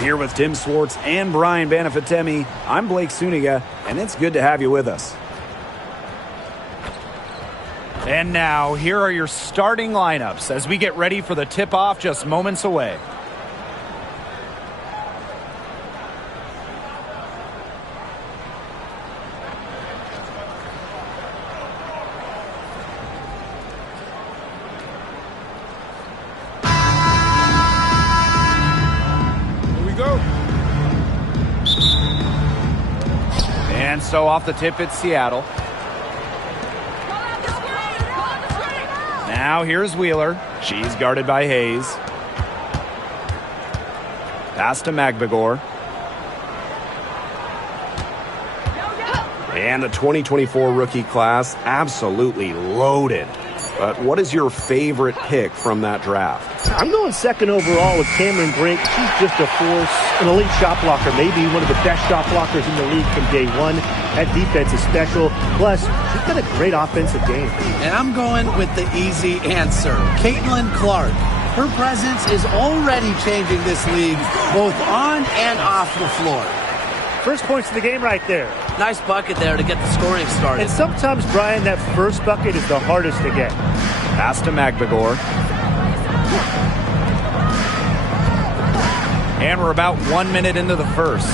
Here with Tim Swartz and Brian Banafitemi, I'm Blake Suniga, and it's good to have you with us. And now, here are your starting lineups as we get ready for the tip-off just moments away. And so off the tip, it's Seattle. Now here's Wheeler. She's guarded by Hayes. Pass to Magbegor. And the 2024 rookie class, absolutely loaded. But what is your favorite pick from that draft? I'm going second overall with Cameron Brink. She's just a force, an elite shot blocker, maybe one of the best shot blockers in the league from day one. That defense is special. Plus, she's got a great offensive game. And I'm going with the easy answer, Caitlin Clark. Her presence is already changing this league, both on and off the floor. First points of the game right there. Nice bucket there to get the scoring started. And sometimes, Brian, that first bucket is the hardest to get. Pass to Magbegor. And we're about 1 minute into the first.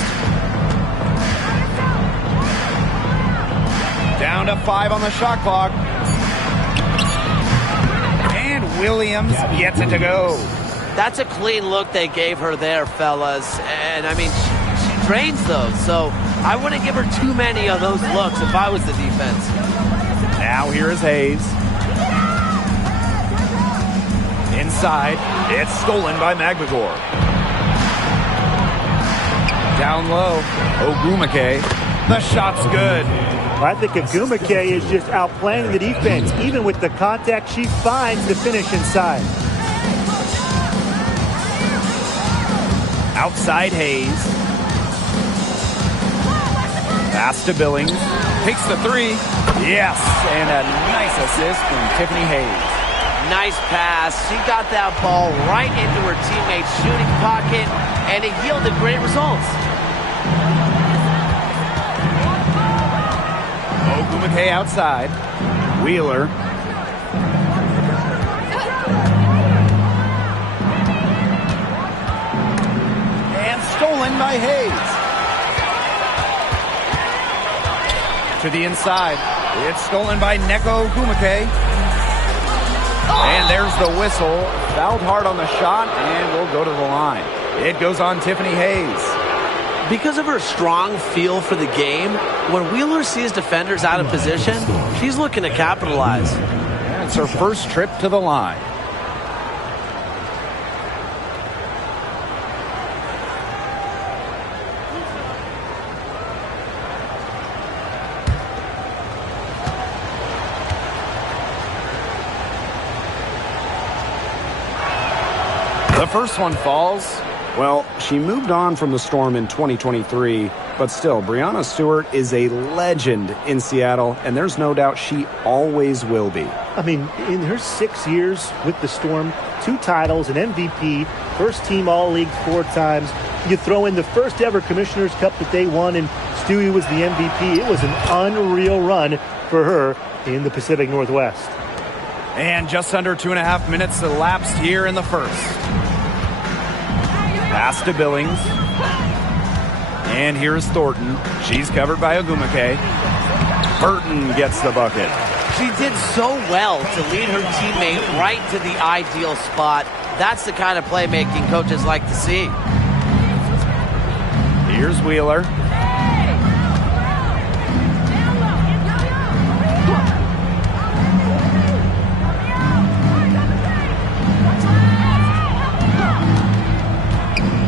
Down to 5 on the shot clock. And Williams gets it to go. That's a clean look they gave her there, fellas. And, I mean, she drains those, so I wouldn't give her too many of those looks if I was the defense. Now here is Hayes. Inside, it's stolen by Magbegor. Down low, Ogumake. The shot's good. I think Ogumake is just outplaying the defense. Even with the contact, she finds the finish inside. Outside Hayes. Pass to Billings. Takes the 3. Yes, and a nice assist from Tiffany Hayes. Nice pass. She got that ball right into her teammate's shooting pocket, and it yielded great results. Ogumake outside. Wheeler. And stolen by Hayes. To the inside. It's stolen by Neko Ogumake. And there's the whistle. Fouled hard on the shot, and we'll go to the line. It goes on Tiffany Hayes. Because of her strong feel for the game, when Wheeler sees defenders out of position, she's looking to capitalize. And it's her first trip to the line. The first one falls. Well, she moved on from the Storm in 2023, but still, Breanna Stewart is a legend in Seattle, and there's no doubt she always will be. I mean, in her 6 years with the Storm, 2 titles, an MVP, first team All-League 4 times. You throw in the first ever Commissioner's Cup that they won, and Stewie was the MVP. It was an unreal run for her in the Pacific Northwest. And just under 2.5 minutes elapsed here in the first. Pass to Billings. And here's Thornton. She's covered by Ogumake. Burton gets the bucket. She did so well to lead her teammate right to the ideal spot. That's the kind of playmaking coaches like to see. Here's Wheeler.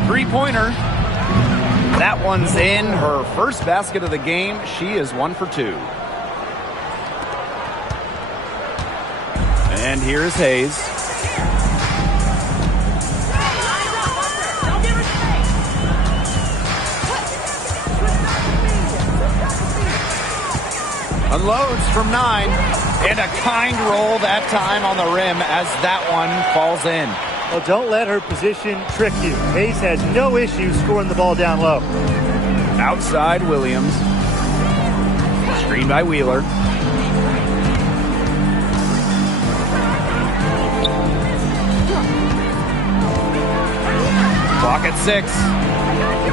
Three-pointer. That one's in. Her first basket of the game. She is 1 for 2. And here's Hayes. Unloads from 9. And a kind roll that time on the rim as that one falls in. Well, don't let her position trick you. Hayes has no issue scoring the ball down low. Outside Williams. Screen by Wheeler. Clock at 6.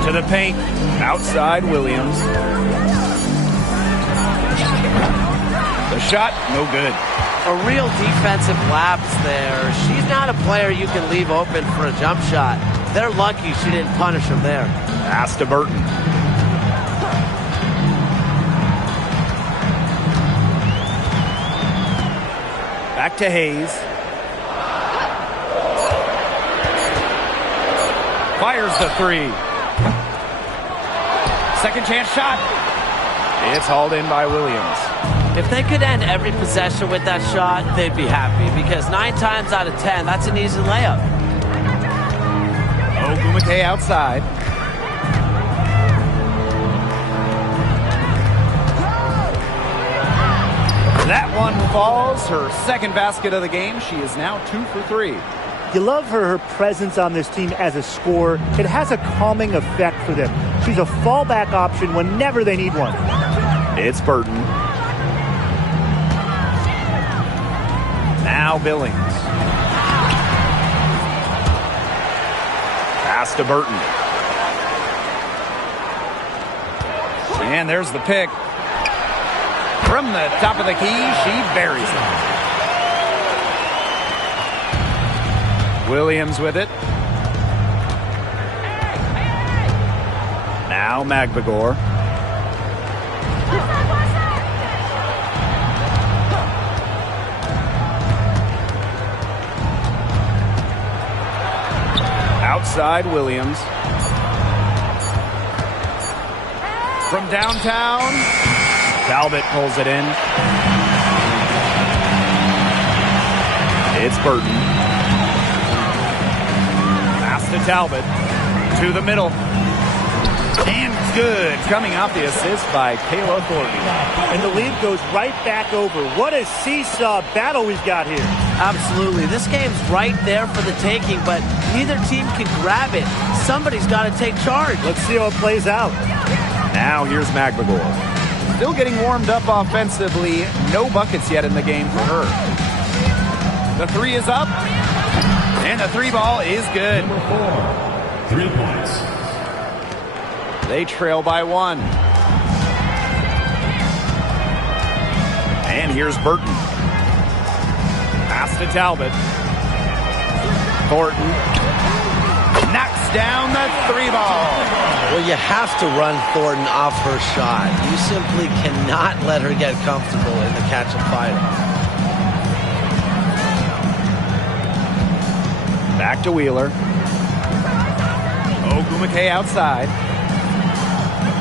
To the paint. Outside Williams. The shot, no good. A real defensive lapse there. She's not a player you can leave open for a jump shot. They're lucky she didn't punish him there. Pass to Burton. Back to Hayes. Fires the 3. Second chance shot. It's hauled in by Williams. If they could end every possession with that shot, they'd be happy because 9 times out of 10, that's an easy layup. Ogumake outside. That one falls. Her second basket of the game. She is now 2 for 3. You love her presence on this team as a scorer. It has a calming effect for them. She's a fallback option whenever they need one. It's Burton. Now Billings. Pass to Burton. And there's the pick. From the top of the key, she buries it. Williams with it. Now Magbagor. Outside Williams. From downtown, Talbot pulls it in. It's Burton. Pass to Talbot. To the middle. And good. Coming off the assist by Kayla Thornton. And the lead goes right back over. What a seesaw battle we've got here. Absolutely. This game's right there for the taking, but neither team can grab it. Somebody's got to take charge. Let's see how it plays out. Now here's Magbagor. Still getting warmed up offensively. No buckets yet in the game for her. The 3 is up. And the 3 ball is good. Number 4, 3 points. They trail by 1. And here's Burton. Pass to Talbot. Thornton knocks down the 3 ball. Well, you have to run Thornton off her shot. You simply cannot let her get comfortable in the catch and fire. Back to Wheeler. Ogumake outside.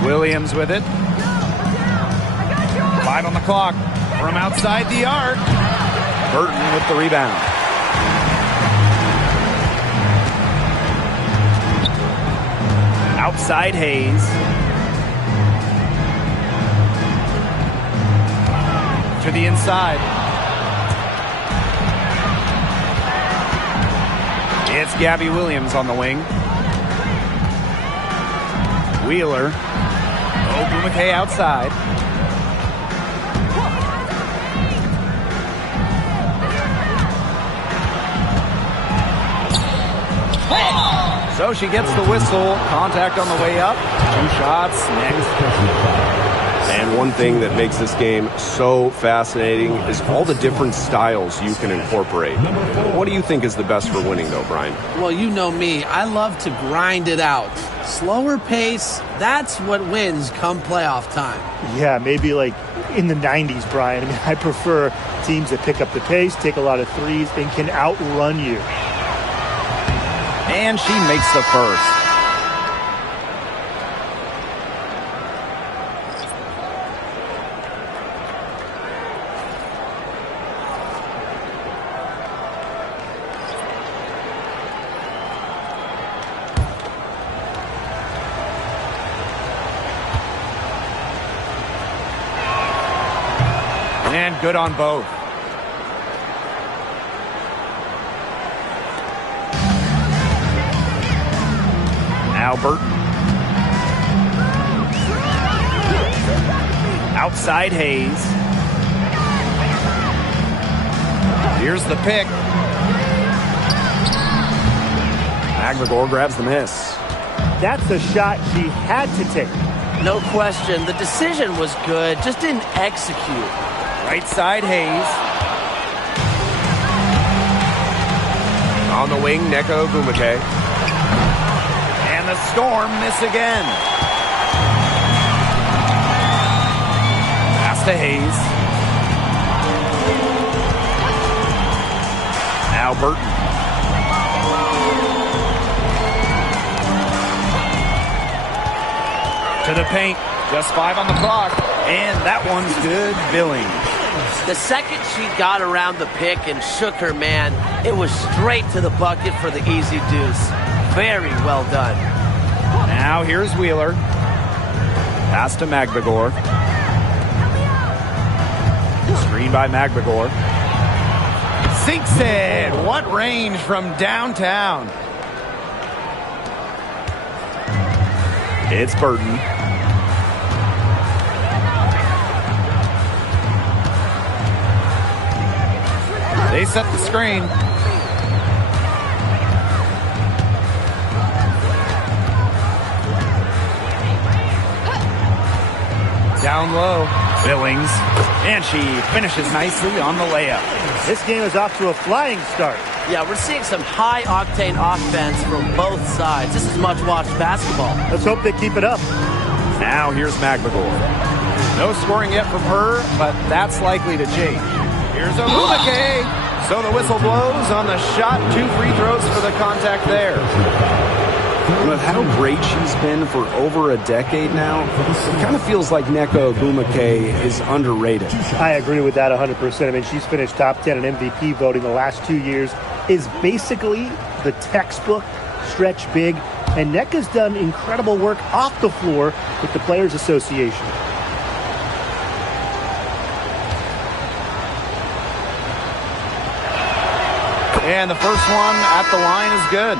Williams with it. 5 on the clock. From outside the arc. Burton with the rebound. Outside Hayes. To the inside. It's Gabby Williams on the wing. Wheeler. Ogumake outside. So she gets the whistle. Contact on the way up. 2 shots next. And one thing that makes this game so fascinating is all the different styles you can incorporate. What do you think is the best for winning, though, Brian? Well, you know me. I love to grind it out. Slower pace, that's what wins come playoff time. Yeah, maybe like in the 90s, Brian. I mean, I prefer teams that pick up the pace, take a lot of threes, and can outrun you. And she makes the first. And good on both. Now Burton. Outside Hayes. Here's the pick. Magvagor grabs the miss. That's a shot she had to take. No question. The decision was good, just didn't execute. Right side Hayes. On the wing, Neko Gumake. And the Storm miss again. Pass to Hayes. Now Burton. To the paint. Just 5 on the clock. And that one's good. Billings. The second she got around the pick and shook her man, it was straight to the bucket for the easy deuce. Very well done. Now here's Wheeler. Pass to Magvagor. Screen by Magvagor. Sinks it. What range from downtown. It's Burton. They set the screen. Down low. Billings. And she finishes nicely on the layup. This game is off to a flying start. Yeah, we're seeing some high-octane offense from both sides. This is much-watched basketball. Let's hope they keep it up. Now here's Magvagor. No scoring yet from her, but that's likely to change. Here's Ogumake. So the whistle blows on the shot. 2 free throws for the contact there. With how great she's been for over a decade now, it kind of feels like Neko Gumake is underrated. I agree with that 100%. I mean, she's finished top 10 in MVP voting the last 2 years, is basically the textbook stretch big, and Neka's done incredible work off the floor with the Players Association. And the first one at the line is good.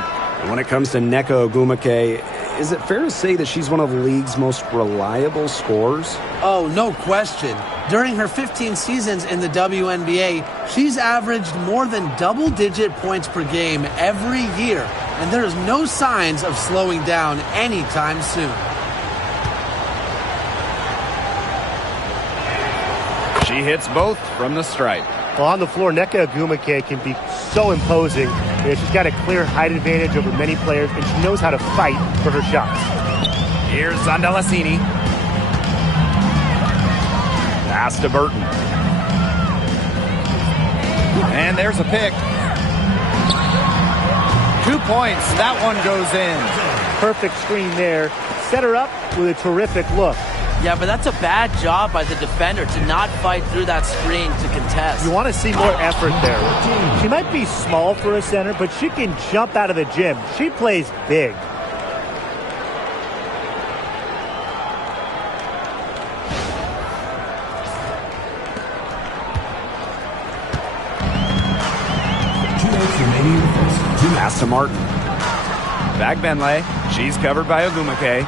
When it comes to Neko Gumake, is it fair to say that she's one of the league's most reliable scorers? Oh, no question. During her 15 seasons in the WNBA, she's averaged more than double-digit points per game every year, and there is no signs of slowing down anytime soon. She hits both from the stripe. Well, on the floor, Neko Gumake can be so imposing. She's got a clear height advantage over many players, and she knows how to fight for her shots. Here's Zandalasini. Pass to Burton. And there's a pick. 2 points. That one goes in. Perfect screen there. Set her up with a terrific look. Yeah, but that's a bad job by the defender to not fight through that screen to contest. You want to see more effort there. She might be small for a center, but she can jump out of the gym. She plays big. Pass to Martin. Back Benlay. She's covered by Ogumake.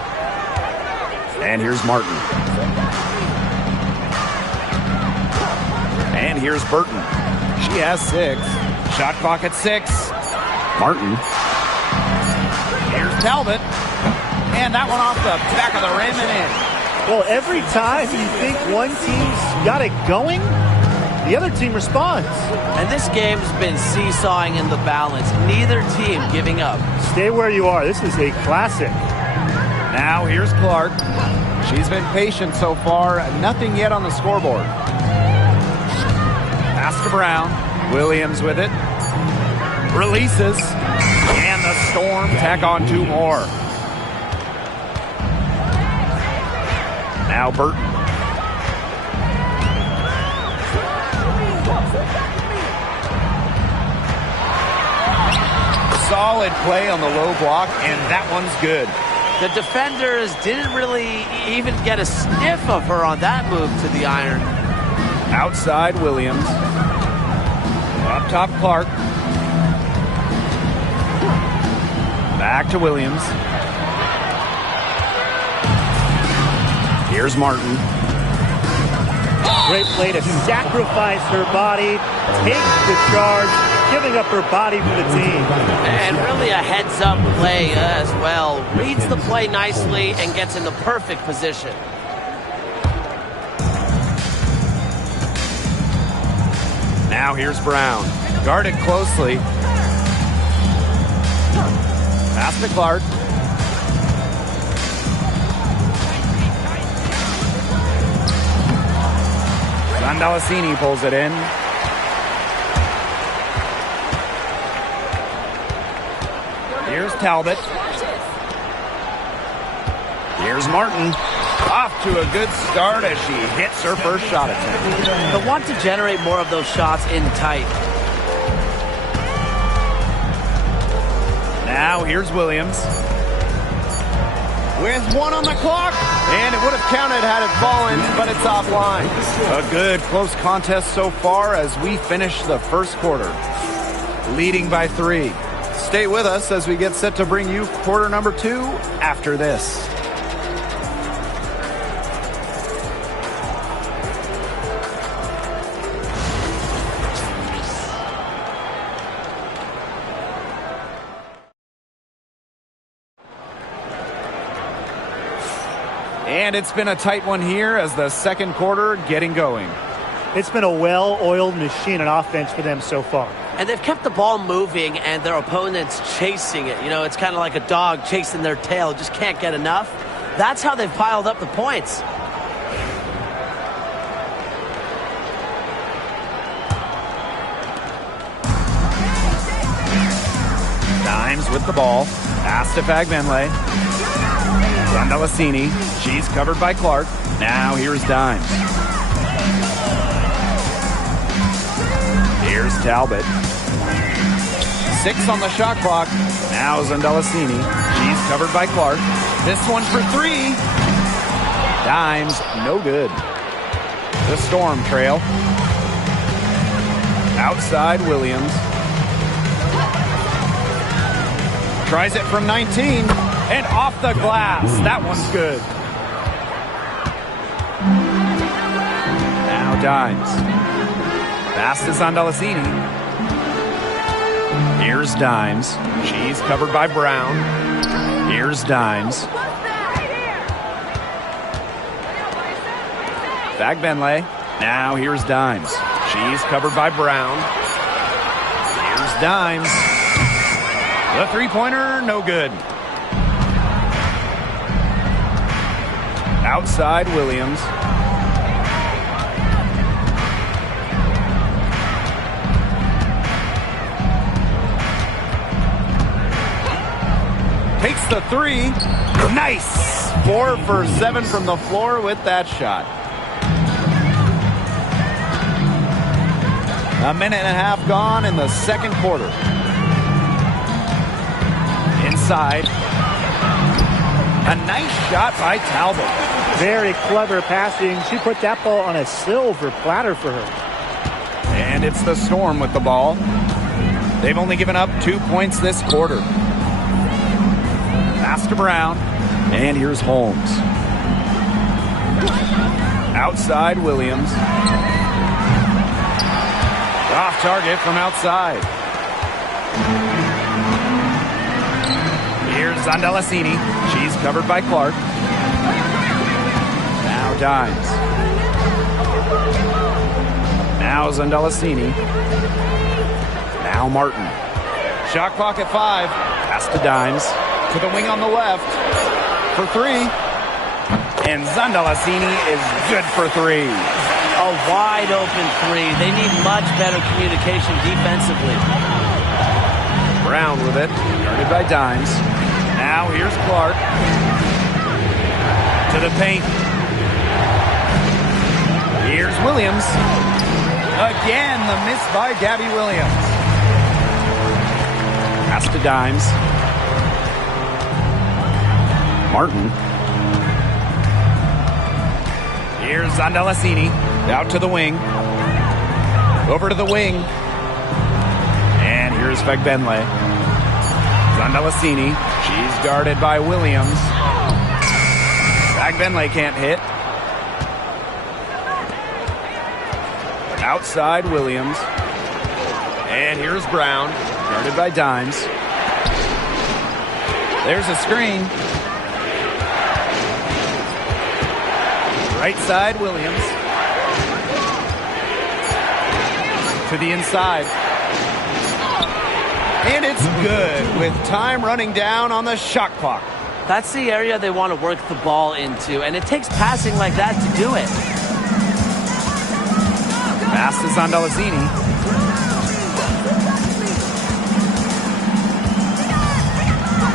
And here's Martin. And here's Burton. She has 6. Shot clock at 6. Martin. Here's Talbot. And that one off the back of the rim and in. Well, every time you think one team's got it going, the other team responds. And this game's been seesawing in the balance. Neither team giving up. Stay where you are. This is a classic. Now here's Clark. She's been patient so far. Nothing yet on the scoreboard. Pass to Brown. Williams with it. Releases. And the Storm tack on 2 more. Now Burton. Solid play on the low block, and that one's good. The defenders didn't really even get a sniff of her on that move to the iron. Outside Williams. Up top Clark. Back to Williams. Here's Martin. Great play to sacrifice her body, take the charge, giving up her body for the team. And really a heads-up play as well. Reads the play nicely and gets in the perfect position. Now here's Brown. Guarded closely. Pass to Clark. Sandalasini pulls it in. Here's Talbot. Here's Martin. Off to a good start as she hits her first shot attempt. They'll want to generate more of those shots in tight. Now here's Williams. With 1 on the clock. And it would have counted had it fallen, but it's offline. A good close contest so far as we finish the first quarter. Leading by 3. Stay with us as we get set to bring you quarter number 2 after this. And it's been a tight one here as the second quarter getting going. It's been a well-oiled machine on offense for them so far. And they've kept the ball moving and their opponents chasing it. You know, it's kind of like a dog chasing their tail. Just can't get enough. That's how they've piled up the points. Dimes with the ball. Pass to Fagbenle. Sandalasini. She's covered by Clark. Now here's Dimes. Here's Talbot. 6 on the shot clock. Now Sandalasini. She's covered by Clark. This one for 3. Dimes, no good. The Storm trail. Outside Williams. Tries it from 19. And off the glass. That one's good. Now Dimes. Pass to Sandalasini. Here's Dimes. She's covered by Brown. Here's Dimes. Fagbenle. Now here's Dimes. She's covered by Brown. Here's Dimes. The three-pointer, no good. Outside Williams. Takes the 3. Nice! 4 for 7 from the floor with that shot. A minute and a half gone in the second quarter. Inside. A nice shot by Talbot. Very clever passing. She put that ball on a silver platter for her. And it's the Storm with the ball. They've only given up 2 points this quarter. Pass to Brown. And here's Holmes. Outside Williams. Off target from outside. Here's Sandalasini. She's covered by Clark. Now Dimes. Now Sandalasini. Now Martin. Shot clock at 5. Pass to Dimes. To the wing on the left. For 3. And Sandalasini is good for 3. A wide open 3. They need much better communication defensively. Brown with it. Guarded by Dimes. Now here's Clark. To the paint. Here's Williams. Again, the miss by Gabby Williams. Pass to Dimes. Martin. Here's Sandalasini. Out to the wing. Over to the wing. And here's Fagbenle. Sandalasini. She's guarded by Williams. Fagbenle can't hit. Outside Williams. And here's Brown, guarded by Dimes. There's a screen. Right side Williams. To the inside. And it's good with time running down on the shot clock. That's the area they want to work the ball into, and it takes passing like that to do it. Pass to Zandalazini.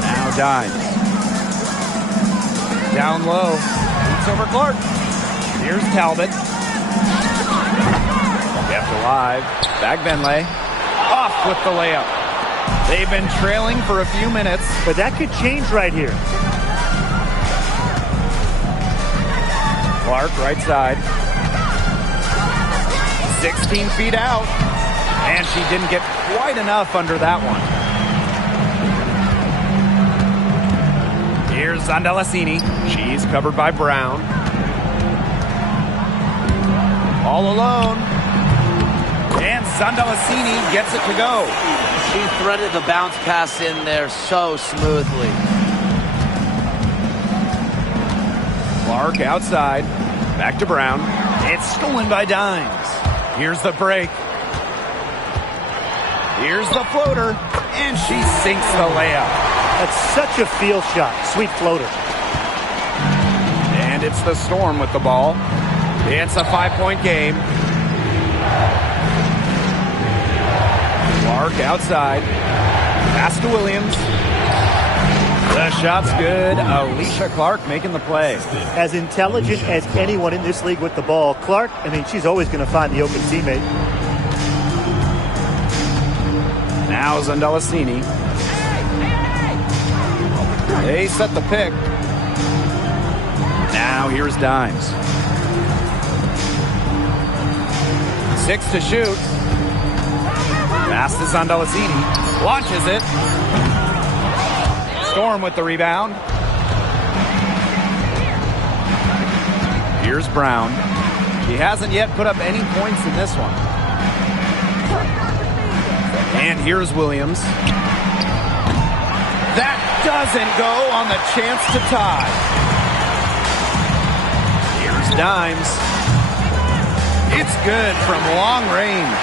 Now Dimes. Down low. It's over Clark. Here's Talbot. Kept alive. Back Benlay. Off with the layup. They've been trailing for a few minutes. But that could change right here. Clark, right side. 16 feet out. And she didn't get quite enough under that one. Here's Zandalazini. She's covered by Brown. All alone. And Zandalazini gets it to go. She threaded the bounce pass in there so smoothly. Clark outside. Back to Brown. It's stolen by Dimes. Here's the break. Here's the floater. And she sinks the layup. That's such a field shot. Sweet floater. And it's the Storm with the ball. It's a 5-point game. Clark outside. Pass to Williams. The shot's good. Alicia Clark making the play. As intelligent as anyone in this league with the ball, Clark, I mean, she's always going to find the open teammate. Now Zandalazini. They set the pick. Now here's Dimes. 6 to shoot. Pass to Zandalazini. Launches it. Storm with the rebound. Here's Brown. He hasn't yet put up any points in this one. And here's Williams. That doesn't go on the chance to tie. Here's Dimes. It's good from long range.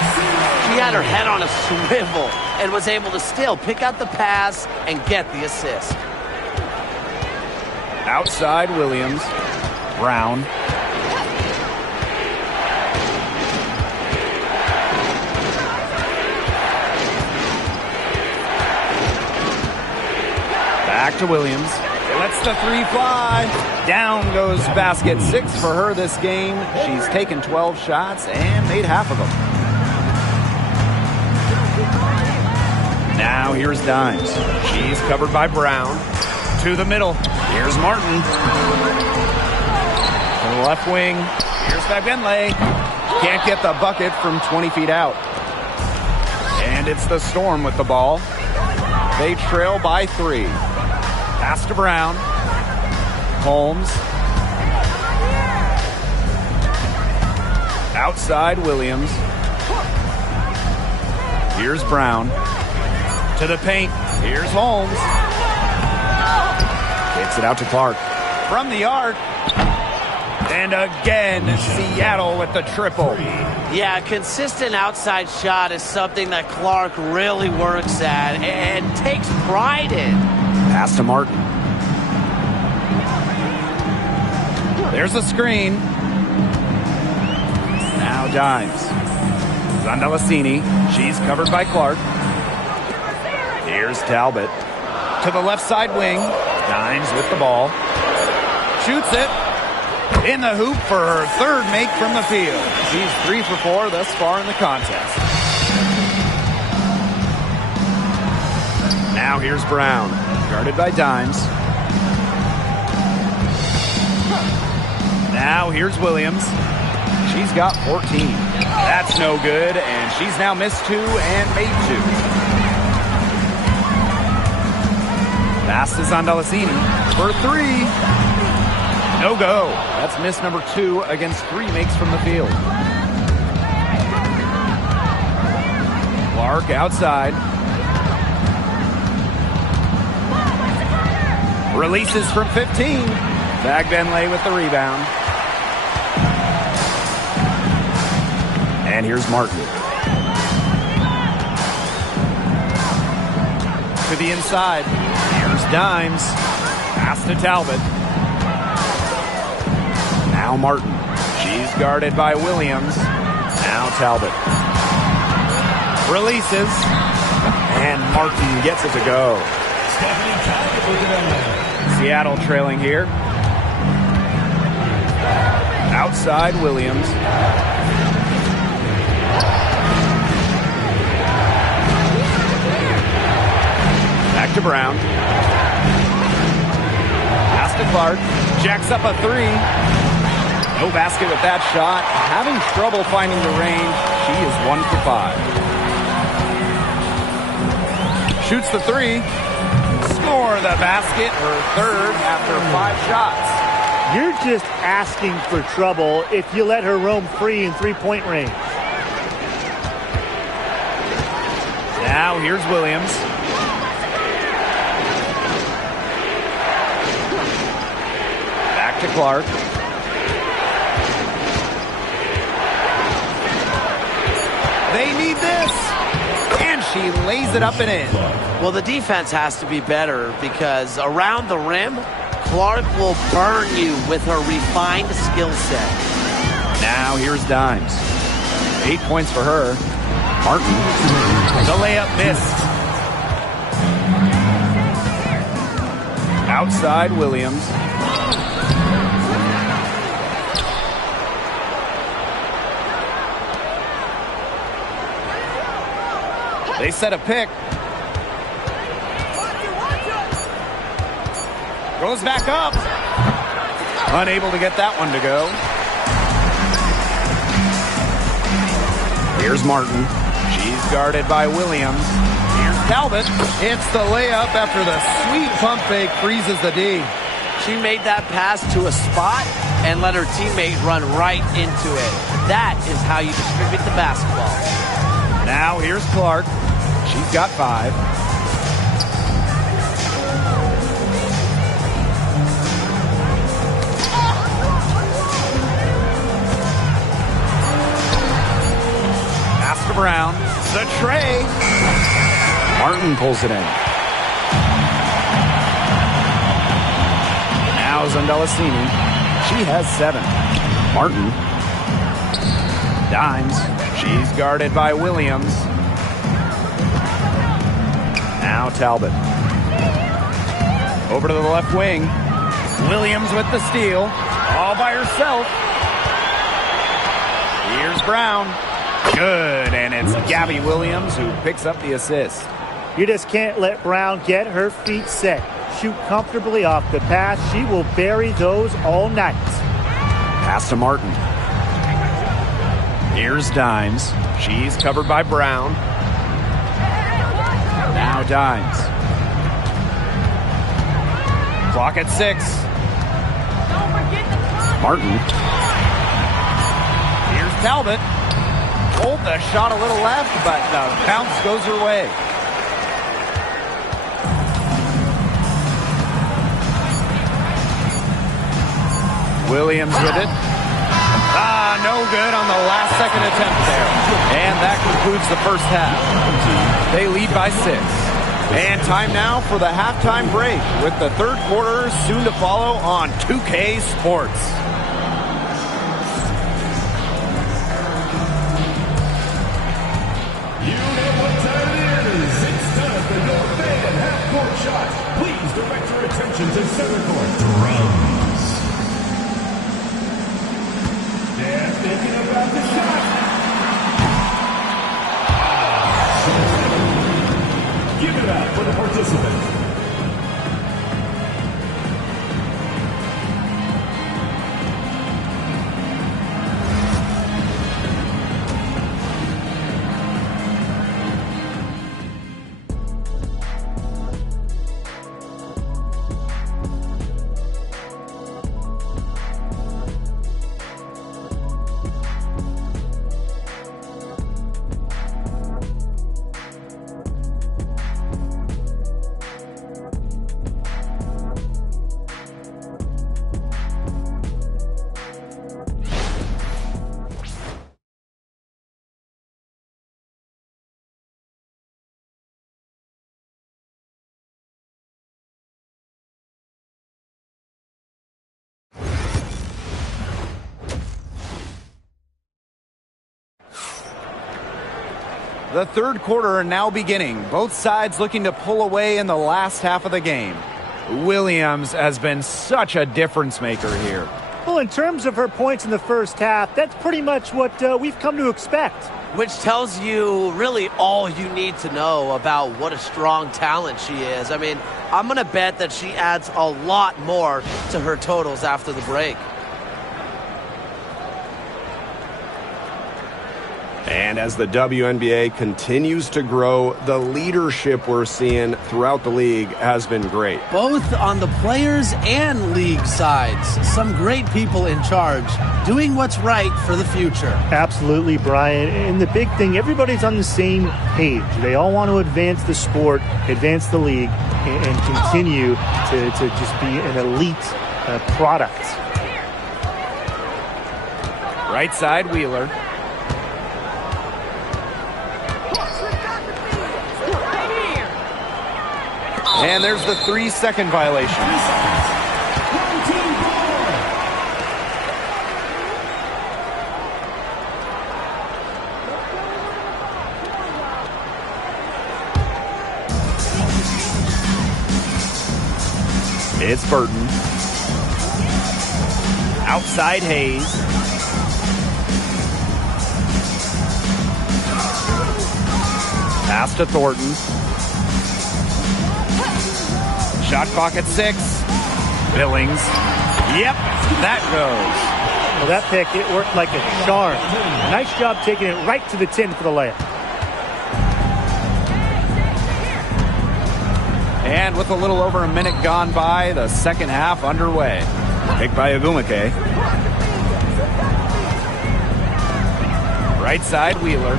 She had her head on a swivel and was able to still pick out the pass and get the assist. Outside Williams. Brown. Back to Williams. Lets the three fly. Down goes basket. 6 for her this game. She's taken 12 shots and made half of them. Now here's Dimes. She's covered by Brown. To the middle. Here's Martin. To the left wing. Here's Benlay. Can't get the bucket from 20 feet out. And it's the Storm with the ball. They trail by 3. Pass to Brown. Holmes. Outside Williams. Here's Brown. To the paint. Here's Holmes. Kicks it out to Clark. From the arc. And again, Seattle with the triple. Yeah, consistent outside shot is something that Clark really works at and takes pride in. Pass to Martin. There's a screen. Now Dimes. Zandalazini. She's covered by Clark. Here's Talbot. To the left side wing. Dimes with the ball. Shoots it. In the hoop for her third make from the field. She's 3 for 4 thus far in the contest. Now here's Brown. Guarded by Dimes. Now here's Williams. She's got 14. That's no good, and she's now missed 2 and made 2. Pass to Zandalazini for 3. No go. That's miss number 2 against 3 makes from the field. Clark outside. Releases from 15. Bagbenlay with the rebound. And here's Martin. To the inside. Here's Dimes. Pass to Talbot. Now Martin. She's guarded by Williams. Now Talbot. Releases. And Martin gets it to go. Seattle trailing here. Outside Williams. Back to Brown. Pass to Clark. Jacks up a three. No basket with that shot. Having trouble finding the range. She is 1 for 5. Shoots the three. Score the basket. Her third after 5 shots. You're just asking for trouble if you let her roam free in three-point range. Now here's Williams. Back to Clark. They need this. And she lays it up and in. Well, the defense has to be better because around the rim, Clark will burn you with her refined skill set. Now here's Dimes. 8 points for her. Martin. The layup missed. Outside Williams. They set a pick. Goes back up. Unable to get that one to go. Here's Martin. She's guarded by Williams. Here's Talbot. Hits the layup after the sweet pump fake freezes the D. She made that pass to a spot and let her teammate run right into it. That is how you distribute the basketball. Now here's Clark. She's got 5. Pass to Brown. The tray. Martin pulls it in. Now Zondelasini. She has 7. Martin. Dimes. She's guarded by Williams. Now Talbot. Over to the left wing. Williams with the steal. All by herself. Here's Brown. Good, and it's Gabby Williams who picks up the assist. You just can't let Brown get her feet set. Shoot comfortably off the pass. She will bury those all night. Pass to Martin. Here's Dimes. She's covered by Brown. Now Dimes. Clock at 6. Martin. Here's Talbot. Hold the shot a little left, but the bounce goes her way. Williams with it. No good on the last second attempt there. And that concludes the first half. They lead by 6. And time now for the halftime break with the third quarter soon to follow on 2K Sports. You know what time it is. It's time for your fan half-court shot. Please direct your attention to center court. Drums. They're thinking about the shot. Give it up for the participants. The third quarter now beginning. Both sides looking to pull away in the last half of the game. Williams has been such a difference maker here. Well, in terms of her points in the first half, that's pretty much what we've come to expect. Which tells you really all you need to know about what a strong talent she is. I mean, I'm going to bet that she adds a lot more to her totals after the break. And as the WNBA continues to grow, the leadership we're seeing throughout the league has been great. Both on the players and league sides. Some great people in charge, doing what's right for the future. Absolutely, Brian. And the big thing, everybody's on the same page. They all want to advance the sport, advance the league, and continue to just be an elite product. Right side, Wheeler. And there's the 3-second violation. It's Burton. Outside Hayes. Pass to Thornton. Shot clock at 6. Billings. Yep, that goes. Well, that pick, it worked like a charm. Nice job taking it right to the tin for the layup. And with a little over a minute gone by, the second half underway. Picked by Ogumake. Right side, Wheeler.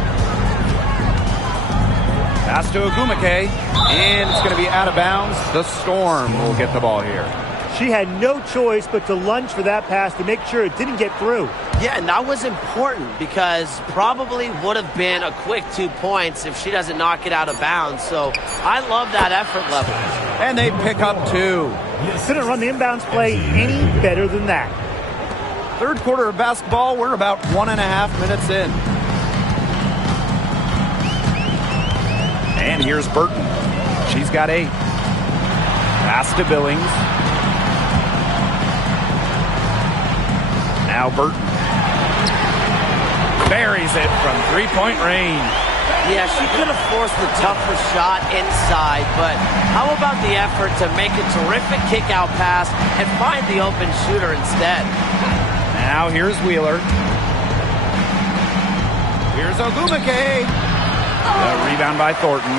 Pass to Ogumake, and it's going to be out of bounds. The Storm will get the ball here. She had no choice but to lunge for that pass to make sure it didn't get through. Yeah, and that was important because probably would have been a quick 2 points if she doesn't knock it out of bounds. So I love that effort level. And they pick up 2. Couldn't run the inbounds play any better than that. Third quarter of basketball, we're about 1.5 minutes in. And here's Burton. She's got 8. Pass to Billings. Now Burton. Buries it from three-point range. Yeah, she could have forced the tougher shot inside, but how about the effort to make a terrific kick-out pass and find the open shooter instead? Now here's Wheeler. Here's Ogumake. The rebound by Thornton.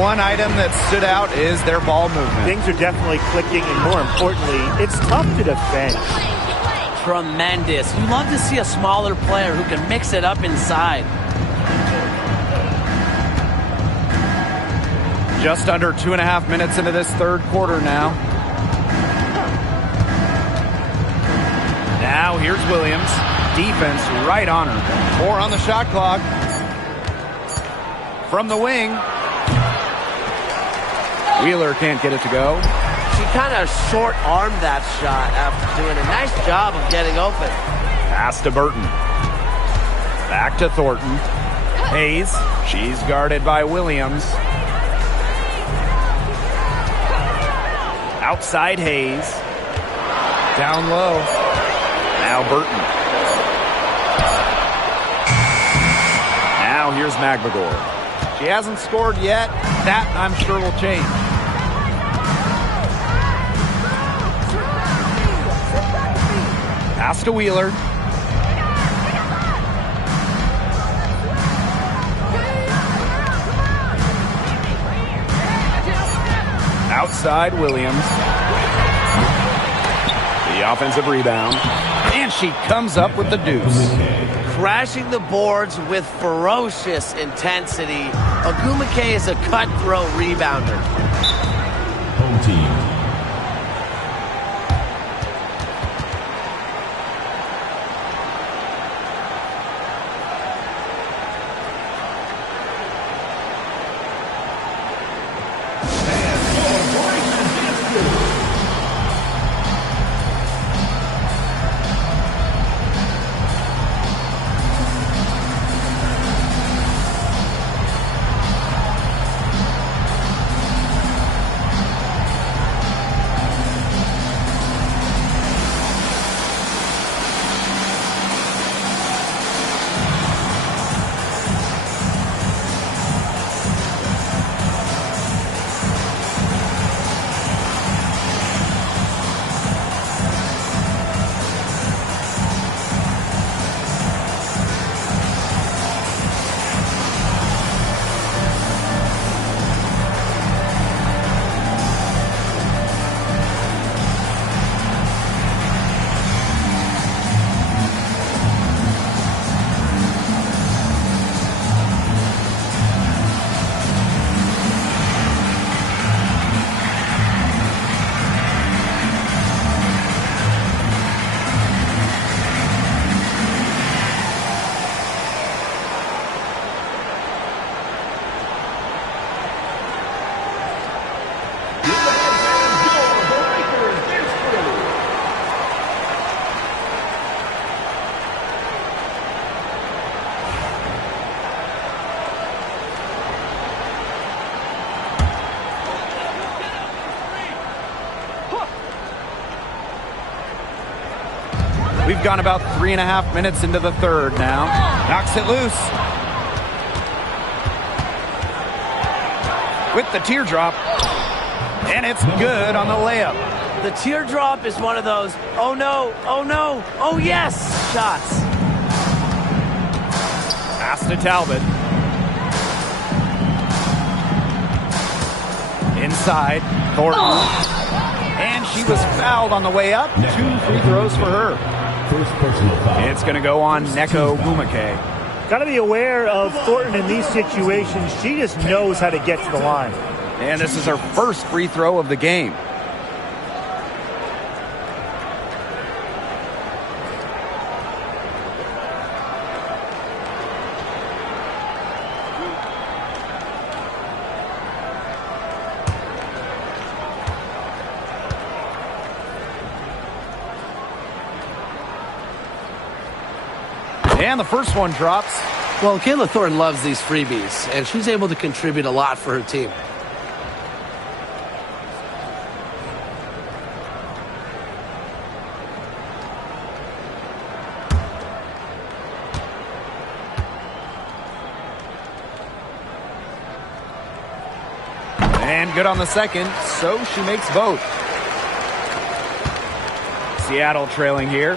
One item that stood out is their ball movement. Things are definitely clicking, and more importantly, it's tough to defend. Tremendous. You love to see a smaller player who can mix it up inside. Just under 2.5 minutes into this third quarter now. Now here's Williams. Defense right on her. 4 on the shot clock. From the wing. Wheeler can't get it to go. She kind of short-armed that shot after doing a nice job of getting open. Pass to Burton. Back to Thornton. Hayes. She's guarded by Williams. Outside Hayes. Down low. Now Burton. Now here's Magbagor. She hasn't scored yet. That, I'm sure, will change. Pass to Wheeler. Outside Williams. The offensive rebound. And she comes up with the deuce. Crashing the boards with ferocious intensity. Ogumake is a cutthroat rebounder. Home team. We've gone about 3.5 minutes into the third now. Knocks it loose. With the teardrop. And it's good on the layup. The teardrop is one of those, oh no, oh yes, shots. Pass to Talbot. Inside, Thornton. And she was fouled on the way up. 2 free throws for her. First personal foul. It's going to go on Neko Gumake. Got to be aware of Thornton in these situations. She just knows how to get to the line. And this is her first free throw of the game. And the first one drops. Well, Kayla Thornton loves these freebies, and she's able to contribute a lot for her team. And good on the second, so she makes both. Seattle trailing here.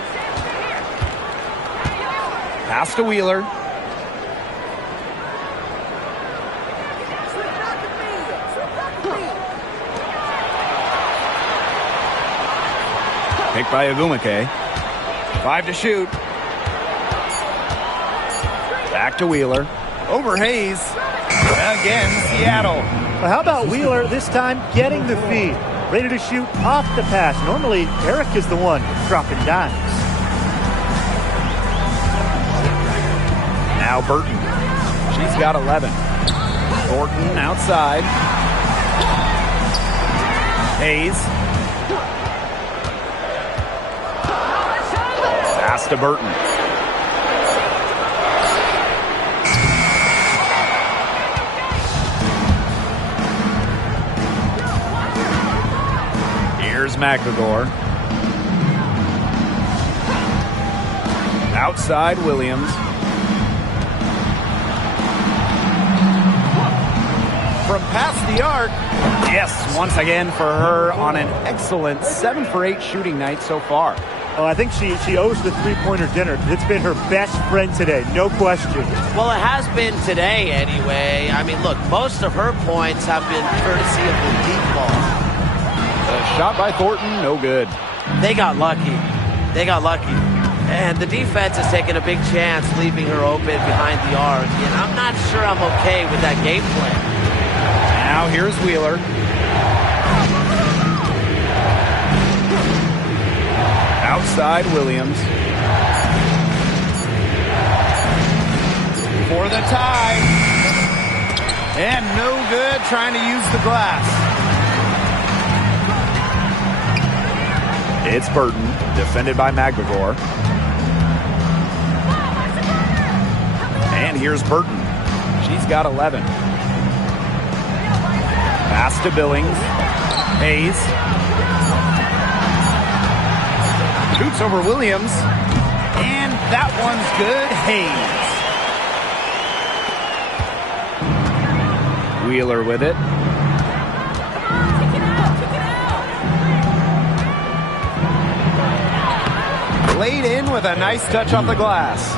Pass to Wheeler. Picked by Agumake. 5 to shoot. Back to Wheeler. Over Hayes. Again, Seattle. Well, how about Wheeler this time getting the feed? Ready to shoot off the pass. Normally, Eric is the one dropping dimes. Now Burton. She's got 11. Thornton outside. Hayes. Pass to Burton. Here's McGregor. Outside Williams. From past the arc. Yes, once again for her on an excellent 7 for 8 shooting night so far. Oh, I think she owes the three-pointer dinner. It's been her best friend today, no question. Well, it has been today anyway. I mean, look, most of her points have been courtesy of the deep ball. A shot by Thornton, no good. They got lucky. And the defense is taking a big chance, leaving her open behind the arc. And I'm not sure I'm okay with that game plan. Now here's Wheeler. Outside Williams. For the tie. And no good trying to use the glass. It's Burton, defended by McGregor. And here's Burton. She's got 11. Pass to Billings. Hayes. Shoots over Williams. And that one's good. Hayes. Wheeler with it. Laid in with a nice touch off the glass.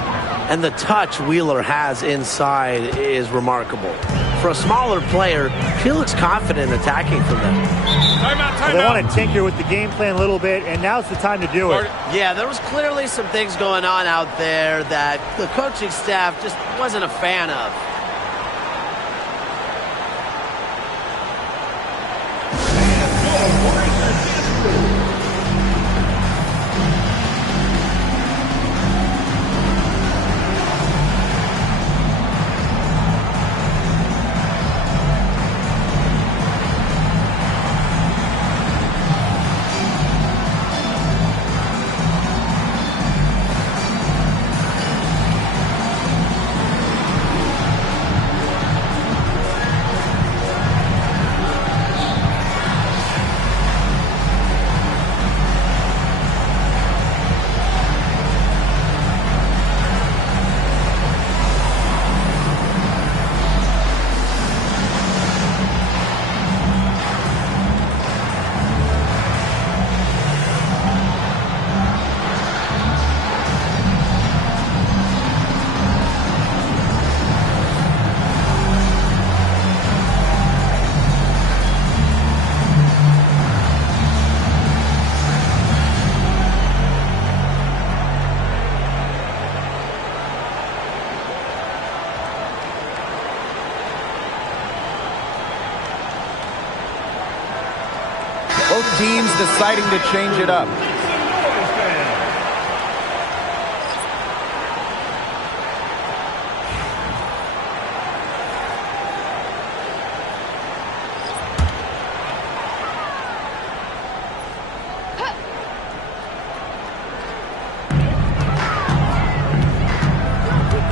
And the touch Wheeler has inside is remarkable. For a smaller player, she looks confident attacking from them. They want to tinker with the game plan a little bit, and now's the time to do it. Yeah, there was clearly some things going on out there that the coaching staff just wasn't a fan of. teams deciding to change it up.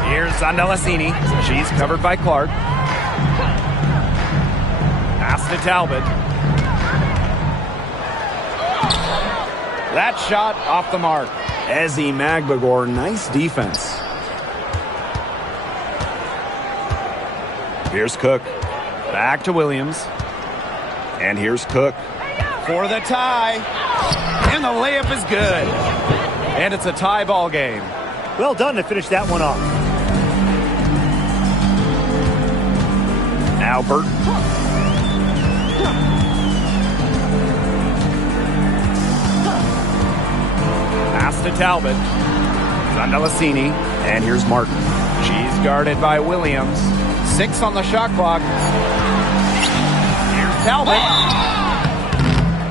Here's Zandalasini. She's covered by Clark. Pass to Talbot. That shot off the mark. Ezi Magbagor, nice defense. Here's Cook. Back to Williams. And here's Cook. For the tie. And the layup is good. And it's a tie ball game. Well done to finish that one off. Now Burton. Pass to Talbot. Zandalasini. And here's Martin. She's guarded by Williams. 6 on the shot clock. Here's Talbot.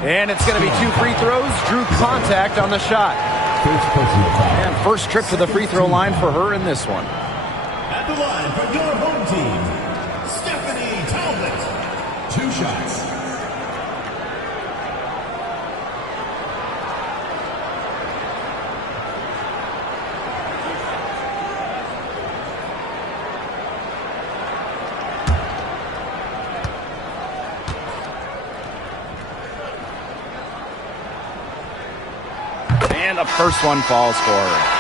And it's going to be 2 free throws. Drew contact on the shot. And first trip to the free throw line for her in this one. At the line for your home team, Stephanie Talbot. 2 shots. And the first one falls for her.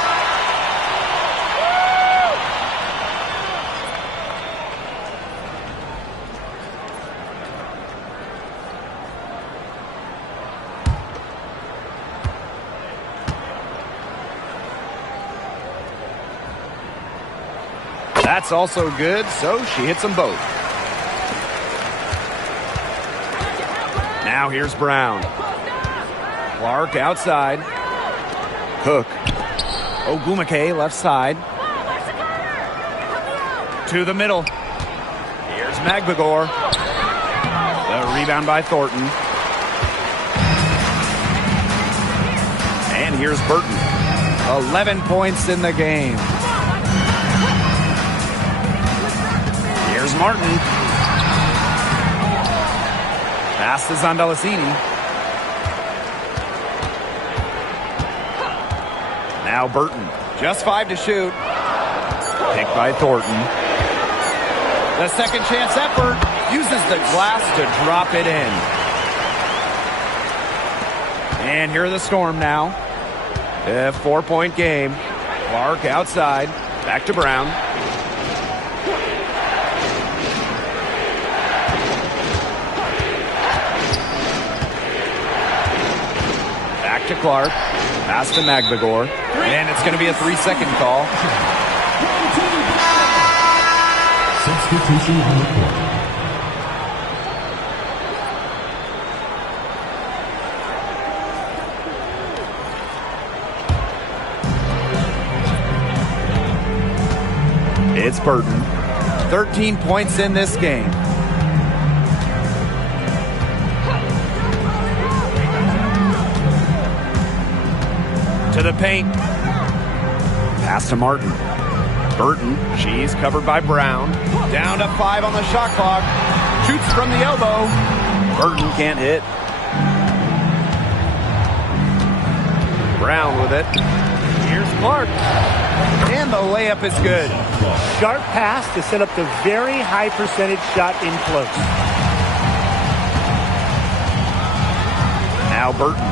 That's also good, so she hits them both. Now here's Brown. Clark outside. Cook. Ogumake left side. To the middle. Here's Magbagor. The rebound by Thornton. And here's Burton. 11 points in the game. Here's Martin. Pass to Zandalasini. Now Burton. Just 5 to shoot. Picked by Thornton. The second chance effort. Uses the glass to drop it in. And here are the Storm now. A 4-point game. Clark outside. Back to Brown. Back to Clark. Pass to Magbagor. And it's going to be a 3-second call. Substitution on the court. It's Burton. 13 points in this game. To the paint. Pass to Martin. Burton. She's covered by Brown. Down to 5 on the shot clock. Shoots from the elbow. Burton can't hit. Brown with it. Here's Clark. And the layup is good. Sharp pass to set up the very high percentage shot in close. Now Burton.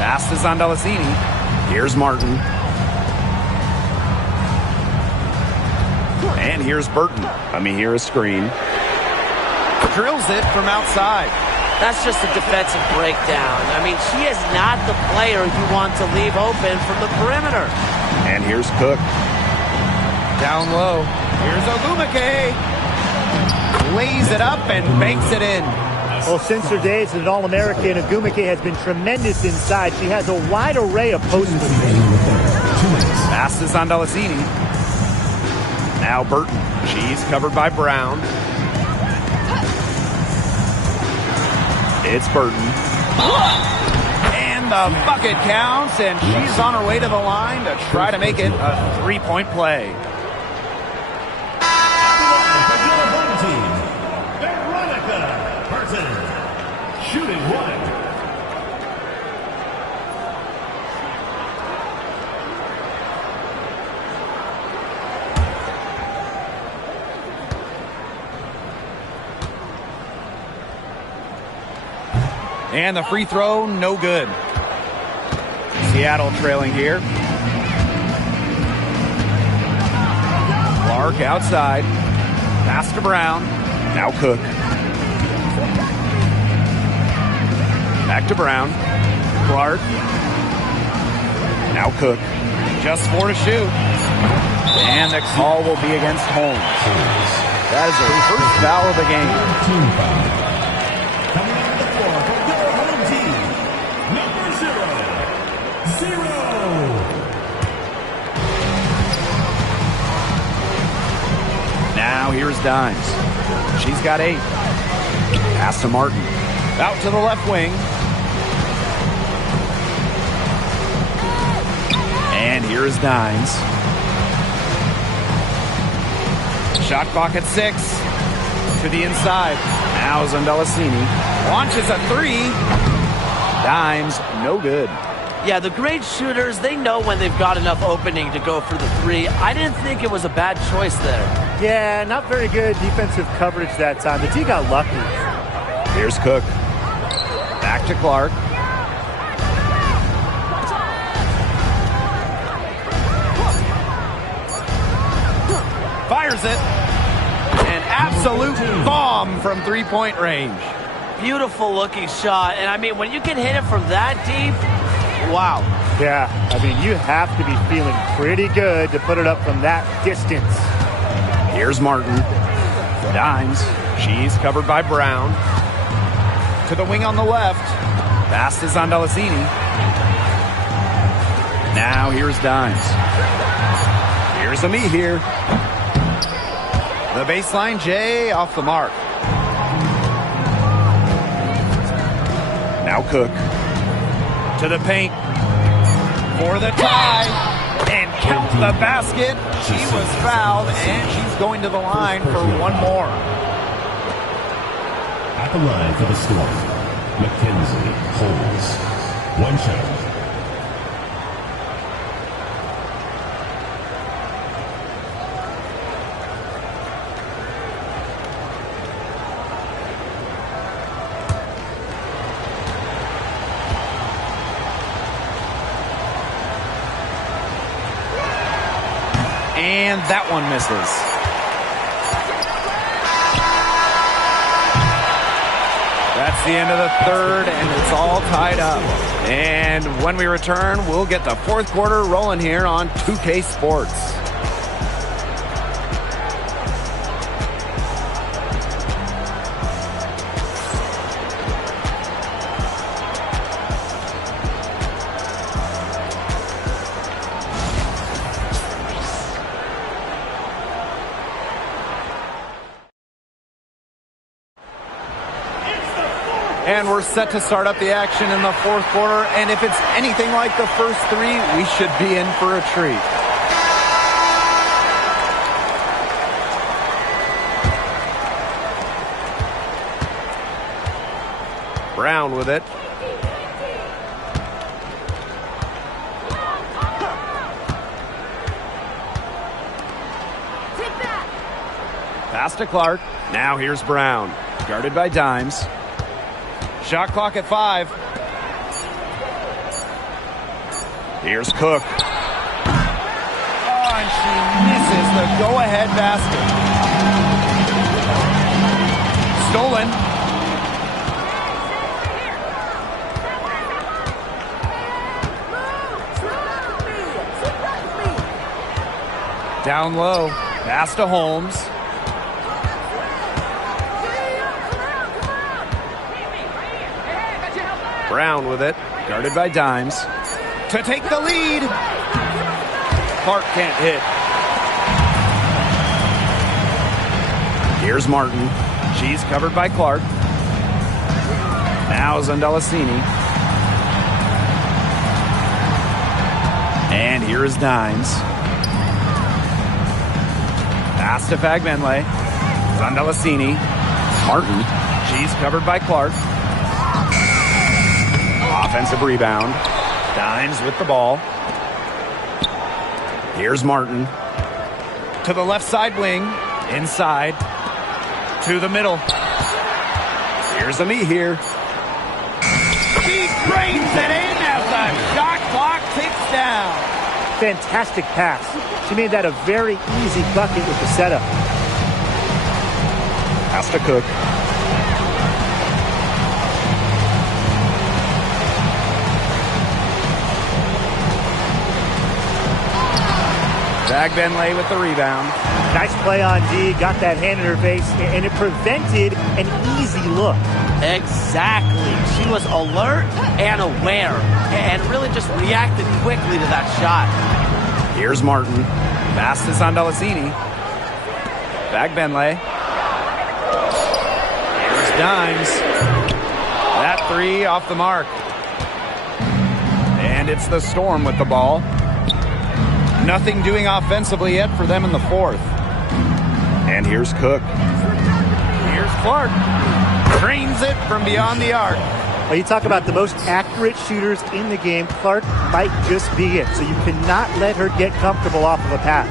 Pass to Zandalasini. Here's Martin. And here's Burton. Here a screen. Drills it from outside. That's just a defensive breakdown. She is not the player you want to leave open from the perimeter. And here's Cook. Down low. Here's Ogumake. Lays it up and banks it in. Well, since her days as an All-American, Ogumake has been tremendous inside. She has a wide array of post moves. Pass to Zandalasini. Now Burton. She's covered by Brown. It's Burton. And the bucket counts, and she's on her way to the line to try to make it a three-point play. Shooting one. And the free throw, no good. Seattle trailing here. Clark outside. Pass to Brown. Now Cook. Back to Brown. Clark. Now Cook. Just 4 to shoot. And the call will be against Holmes. That is her first foul of the game. Team foul. Coming on the floor for their home team, number 0. Now here's Dimes. She's got 8. Pass to Martin. Out to the left wing. And here's Dimes. Shot clock at 6. To the inside. Now Zundalicini launches a 3. Dimes, no good. Yeah, the great shooters, they know when they've got enough opening to go for the 3. I didn't think it was a bad choice there. Yeah, not very good defensive coverage that time. The team got lucky. Here's Cook. Back to Clark. Fires it. An absolute bomb from three-point range. Beautiful looking shot. And I mean, when you can hit it from that deep, wow. Yeah, I mean, you have to be feeling pretty good to put it up from that distance. Here's Martin. Dimes. She's covered by Brown. To the wing on the left. Pass to Zundalicini. Now here's Dimes. Here's Ami here. The baseline, Jay, off the mark. Now Cook. To the paint. For the tie. And count the basket. She was fouled, and she's going to the line for one more. At the line for the Storm, Mackenzie Holmes. One shot. And that one misses. That's the end of the third, and it's all tied up. And when we return, we'll get the fourth quarter rolling here on 2K Sports. And we're set to start up the action in the fourth quarter. And if it's anything like the first 3, we should be in for a treat. Brown with it. Pass to Clark. Now here's Brown. Guarded by Dimes. Shot clock at 5. Here's Cook. Oh, and she misses the go-ahead basket. Stolen. Down low. Pass to Holmes. Brown with it, guarded by Dimes. To take the lead. Clark can't hit. Here's Martin. She's covered by Clark. Now Zandalasini. And here is Dimes. Pass to Fagbenle. Zandalasini. Martin. She's covered by Clark. Offensive rebound. Dimes with the ball. Here's Martin. To the left side wing. Inside. To the middle. Here's Ami here. She brings it in as the shot clock ticks down. Fantastic pass. She made that a very easy bucket with the setup. Pass to Cook. Fagbenle with the rebound. Nice play on D. Got that hand in her face, and it prevented an easy look. Exactly. She was alert and aware and really just reacted quickly to that shot. Here's Martin. Pass to Zandalasini. Fagbenle. Here's Dimes. That three off the mark. And it's the Storm with the ball. Nothing doing offensively yet for them in the fourth. And here's Cook. Here's Clark. Drains it from beyond the arc. Well, you talk about the most accurate shooters in the game. Clark might just be it. So you cannot let her get comfortable off of a pass.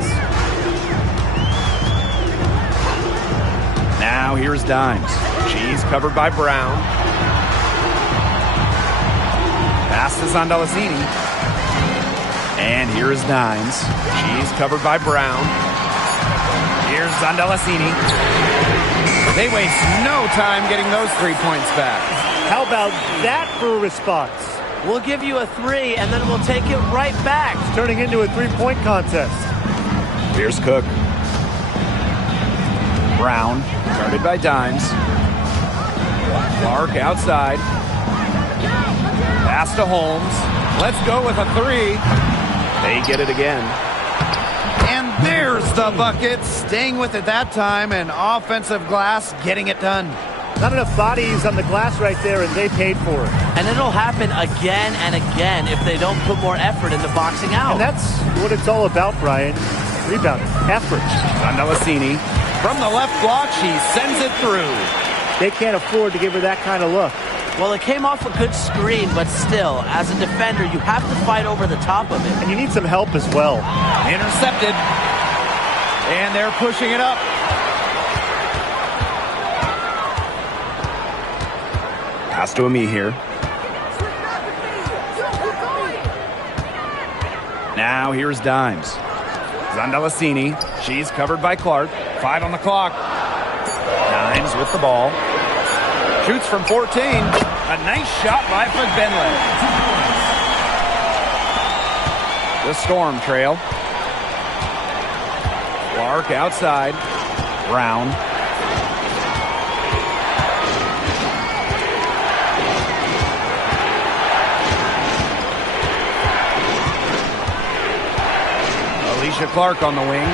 Now here's Dimes. She's covered by Brown. Pass to Zandalasini. And here's Dimes. She's covered by Brown. Here's Zandalasini. They waste no time getting those 3 points back. How about that for a response? We'll give you a three, and then we'll take it right back. It's turning into a three-point contest. Here's Cook. Brown, guarded by Dimes. Clark outside. Pass to Holmes. Let's go with a three. They get it again. And there's the bucket. Staying with it that time, and offensive glass getting it done. Not enough bodies on the glass right there, and they paid for it. And it'll happen again and again if they don't put more effort into boxing out. And that's what it's all about, Brian. Rebound, effort. Zandalasini. From the left block, she sends it through. They can't afford to give her that kind of look. Well, it came off a good screen, but still, as a defender, you have to fight over the top of it. And you need some help as well. Intercepted. And they're pushing it up. Pass to Ami here. Now here's Dimes. Zandalasini. She's covered by Clark. 5 on the clock. Dimes with the ball. Shoots from 14. A nice shot by Fagbenle. The Storm trail. Clark outside. Brown. Alicia Clark on the wing.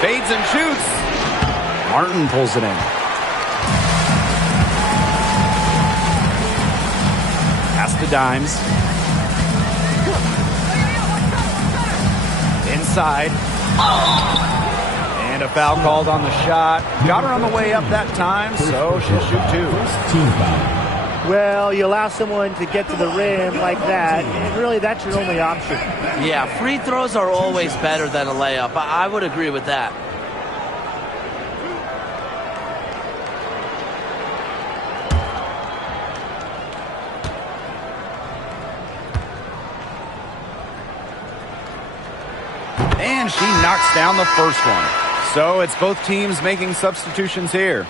Fades and shoots. Martin pulls it in. Pass to Dimes. Inside. And a foul called on the shot. Got her on the way up that time, so she'll shoot two. Team foul. Well, you allow someone to get to the rim like that, and really that's your only option. Yeah, free throws are always better than a layup. I would agree with that. And she knocks down the first one. So it's both teams making substitutions here.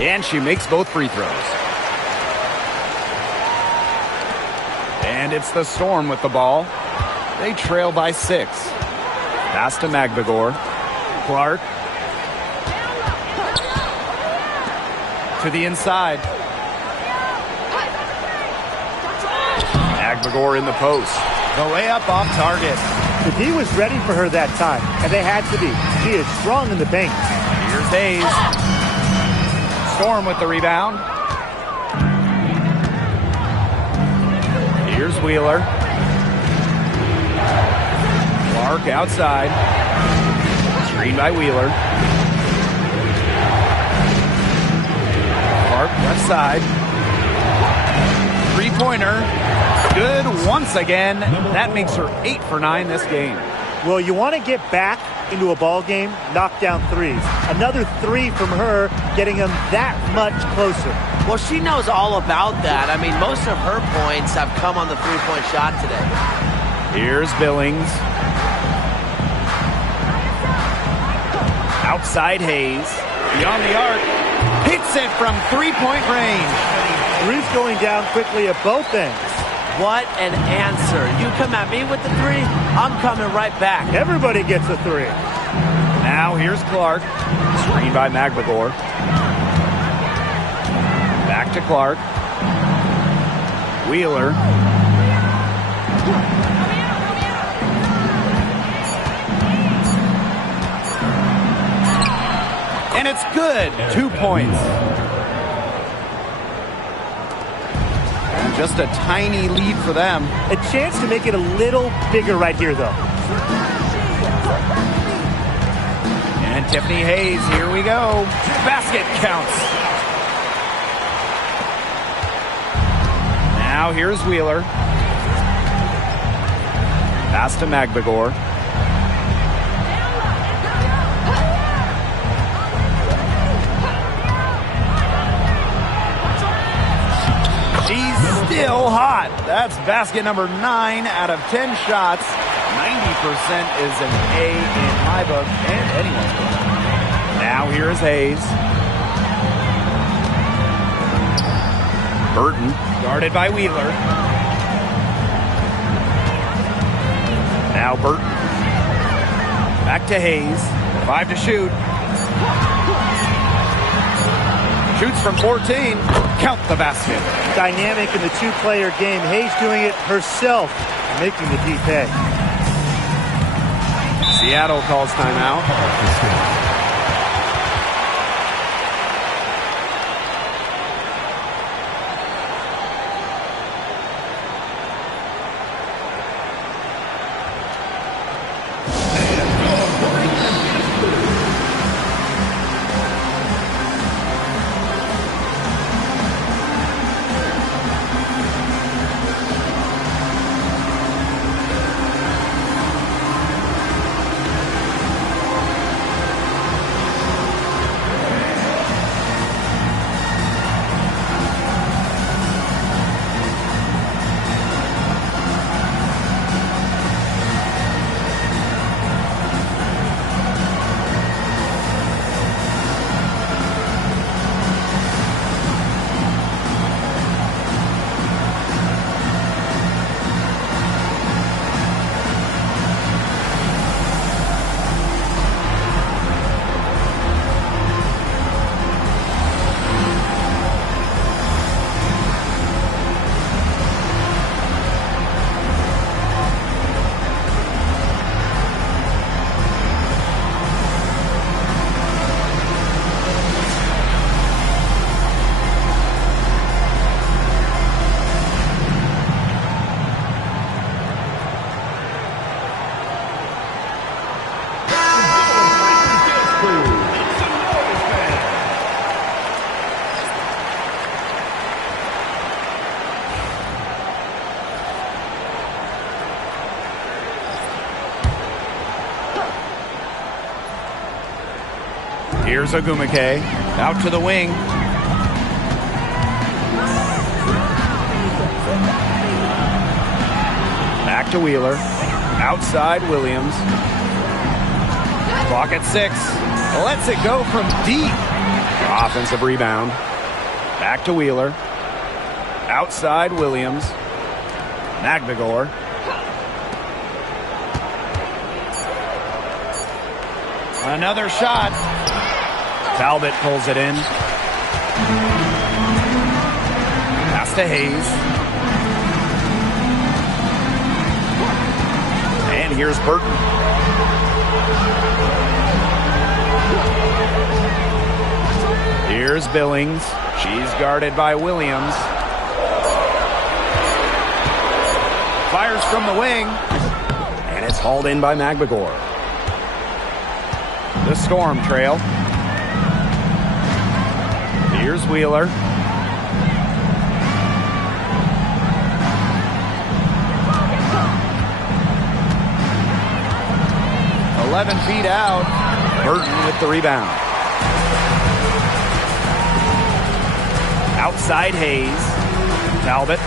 And she makes both free throws. And it's the Storm with the ball. They trail by 6. Pass to Magbagor. Clark. To the inside. Magbegor in the post. The layup off target. The D was ready for her that time, and they had to be. She is strong in the paint. Here's Hayes. Storm with the rebound. Here's Wheeler. Clark outside. Screen by Wheeler. Clark left side. Three-pointer. Good once again. That makes her 8 for 9 this game. Well, you want to get back into a ball game, knock down threes. Another 3 from her, getting them that much closer. Well, she knows all about that. I mean, most of her points have come on the three-point shot today. Here's Billings. Outside Hayes. Beyond the arc. Hits it from three-point range. Threes going down quickly at both ends. What an answer. You come at me with the 3, I'm coming right back. Everybody gets a 3. Now here's Clark. Screen by Magbegor. Back to Clark. Wheeler. And it's good. 2 points. And just a tiny lead for them. A chance to make it a little bigger right here, though. And Tiffany Hayes, here we go. Basket counts. Now here's Wheeler. Pass to Magbegor. She's still hot. That's basket number 9 out of 10 shots. 90% is an A in my book and anyone's book. Now here is Hayes. Burton, guarded by Wheeler. Now Burton. Back to Hayes. 5 to shoot. Shoots from 14. Count the basket. Dynamic in the two-player game. Hayes doing it herself, making the D pay. Seattle calls timeout. Here's Ogumake. Out to the wing. Back to Wheeler. Outside Williams. Clock at 6. Lets it go from deep. Offensive rebound. Back to Wheeler. Outside Williams. Magbegor. Another shot. Talbot pulls it in. Pass to Hayes. And here's Burton. Here's Billings. She's guarded by Williams. Fires from the wing. And it's hauled in by McMagor. The Storm trail. Here's Wheeler. "11 feet out." Burton with the rebound. Outside Hayes. Talbot.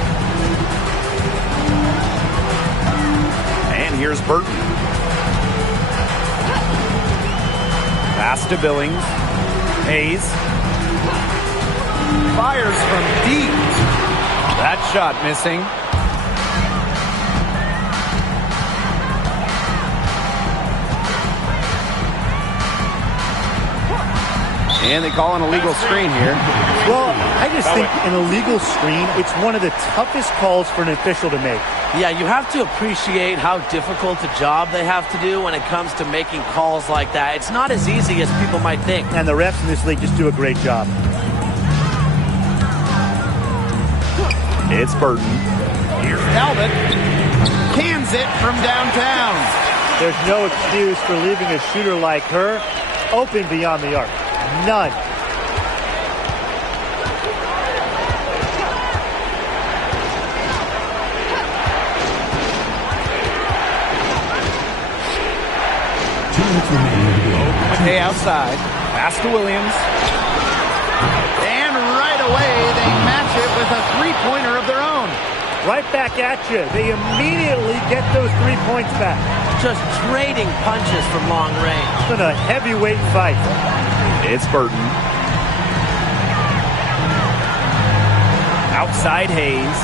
And here's Burton. Pass to Billings. Hayes. Fires from deep. That shot missing. And they call an illegal screen here. Well, I just think an illegal screen, it's one of the toughest calls for an official to make. Yeah, you have to appreciate how difficult a job they have to do when it comes to making calls like that. It's not as easy as people might think. And the refs in this league just do a great job. It's Burton. Here's Talbot. Cans it from downtown. There's no excuse for leaving a shooter like her open beyond the arc. None. McKay outside. Pass to Williams. And right away, they match it with a three-pointer of their own. Right back at you. They immediately get those 3 points back. Just trading punches from long range. It's been a heavyweight fight. It's Burton. Outside Hayes.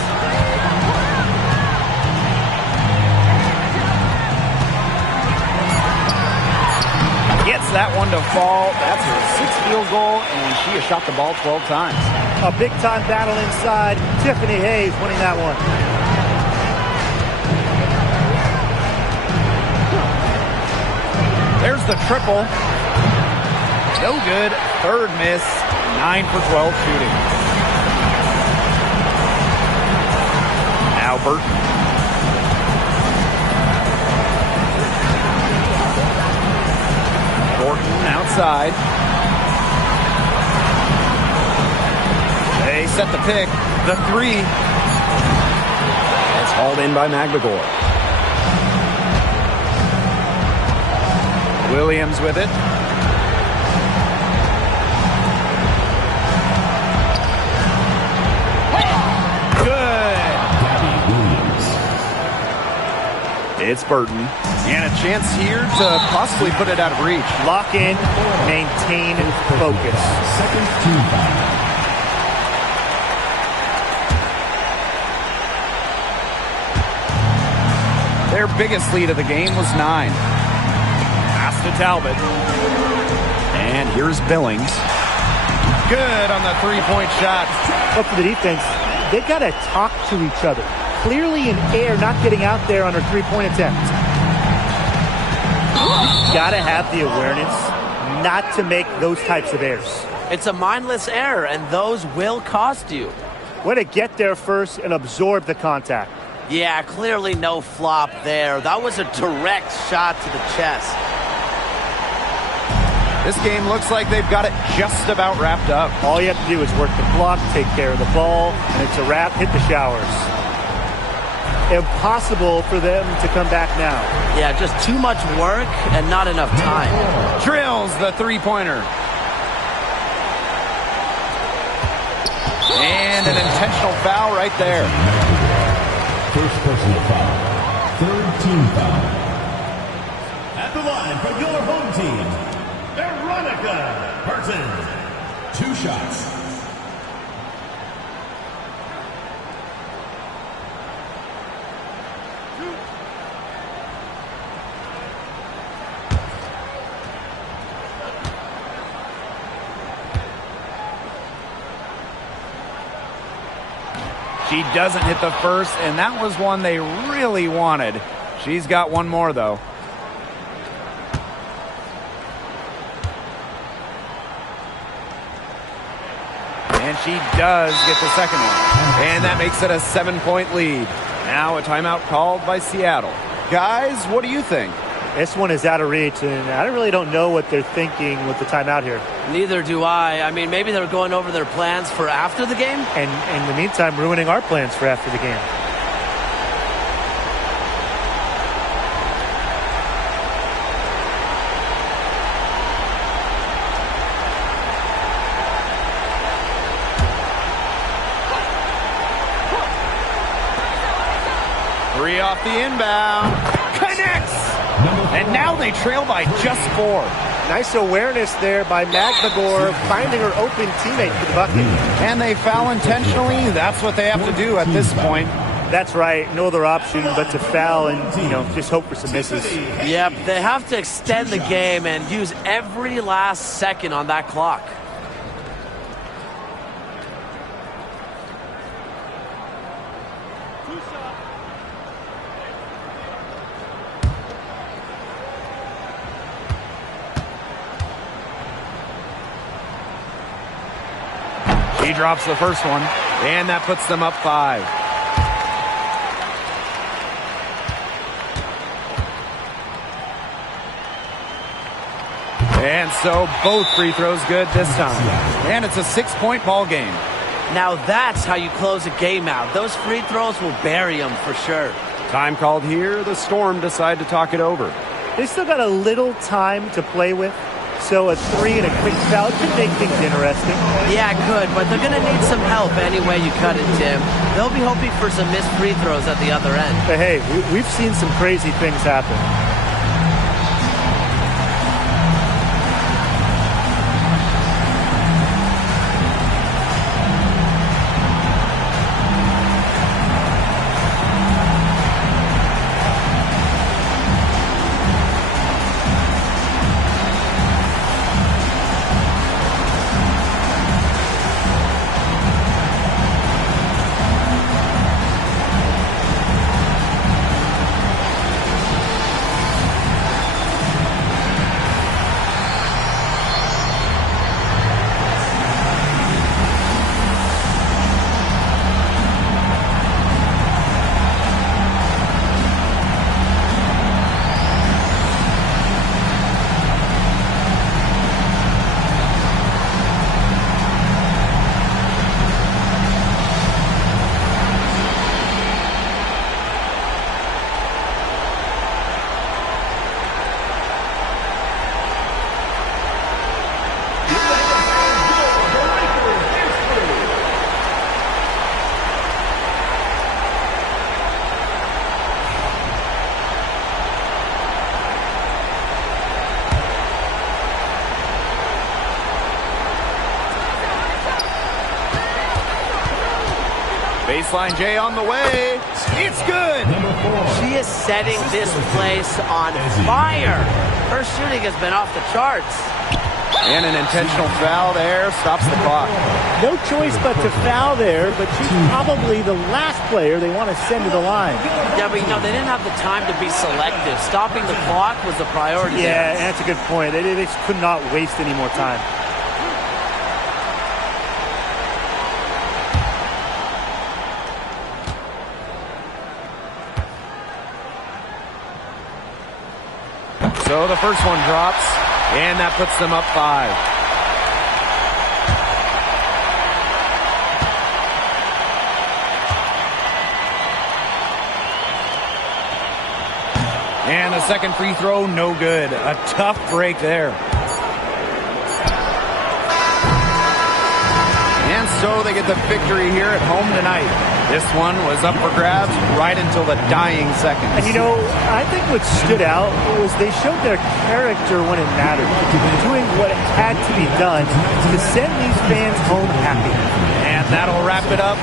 Gets that one to fall. That's her sixth field goal, and she has shot the ball 12 times. A big-time battle inside. Tiffany Hayes winning that one. There's the triple. No good. Third miss. 9 for 12 shooting. Now Burton. Thornton outside. They set the pick. The three. It's hauled in by McMagor. Williams with it. It's Burton. And a chance here to possibly put it out of reach. Lock in, maintain focus. Second team foul. Their biggest lead of the game was 9. Pass to Talbot. And here's Billings. Good on the three-point shot. But for the defense, they got to talk to each other. Clearly in air, not getting out there on her three-point attempt. Got to have the awareness not to make those types of errors. It's a mindless error, and those will cost you. Way to get there first and absorb the contact. Yeah, clearly no flop there. That was a direct shot to the chest. This game looks like they've got it just about wrapped up. All you have to do is work the block, take care of the ball, and it's a wrap. Hit the showers. Impossible for them to come back now. Yeah, just too much work and not enough time. Drills the three-pointer. And an intentional foul right there. First personal foul. Third team foul. At the line for your home team, Veronica Burton. 2 shots. She doesn't hit the first, and that was one they really wanted. She's got one more, though. And she does get the second one. And that makes it a 7-point lead. Now a timeout called by Seattle. Guys, what do you think? This one is out of reach, and I really don't know what they're thinking with the timeout here. Neither do I. I mean, maybe they're going over their plans for after the game. And in the meantime, ruining our plans for after the game. Three off the inbound. Connects! And now they trail by just 4. Nice awareness there by McMagor, finding her open teammate for the bucket. And they foul intentionally. That's what they have to do at this point. That's right. No other option but to foul and, just hope for some misses. Yep, they have to extend the game and use every last second on that clock. He drops the first one, and that puts them up 5. And so both free throws good this time. And it's a 6-point ball game. Now that's how you close a game out. Those free throws will bury them for sure. Time called here. The Storm decide to talk it over. They still got a little time to play with. So a 3 and a quick foul could make things interesting. Yeah, it could, but they're going to need some help any way you cut it, Tim. They'll be hoping for some missed free throws at the other end. But hey, we've seen some crazy things happen. Baseline J on the way. It's good. She is setting this place on fire. Her shooting has been off the charts. And an intentional foul there stops the clock. No choice but to foul there, but she's probably the last player they want to send to the line. Yeah, but they didn't have the time to be selective. Stopping the clock was the priority. Yeah, there. that's a good point. They just could not waste any more time. So the first one drops, and that puts them up 5. And the second free throw, no good. A tough break there. And so they get the victory here at home tonight. This one was up for grabs right until the dying seconds. And I think what stood out was they showed their character when it mattered, doing what had to be done to send these fans home happy. And that'll wrap it up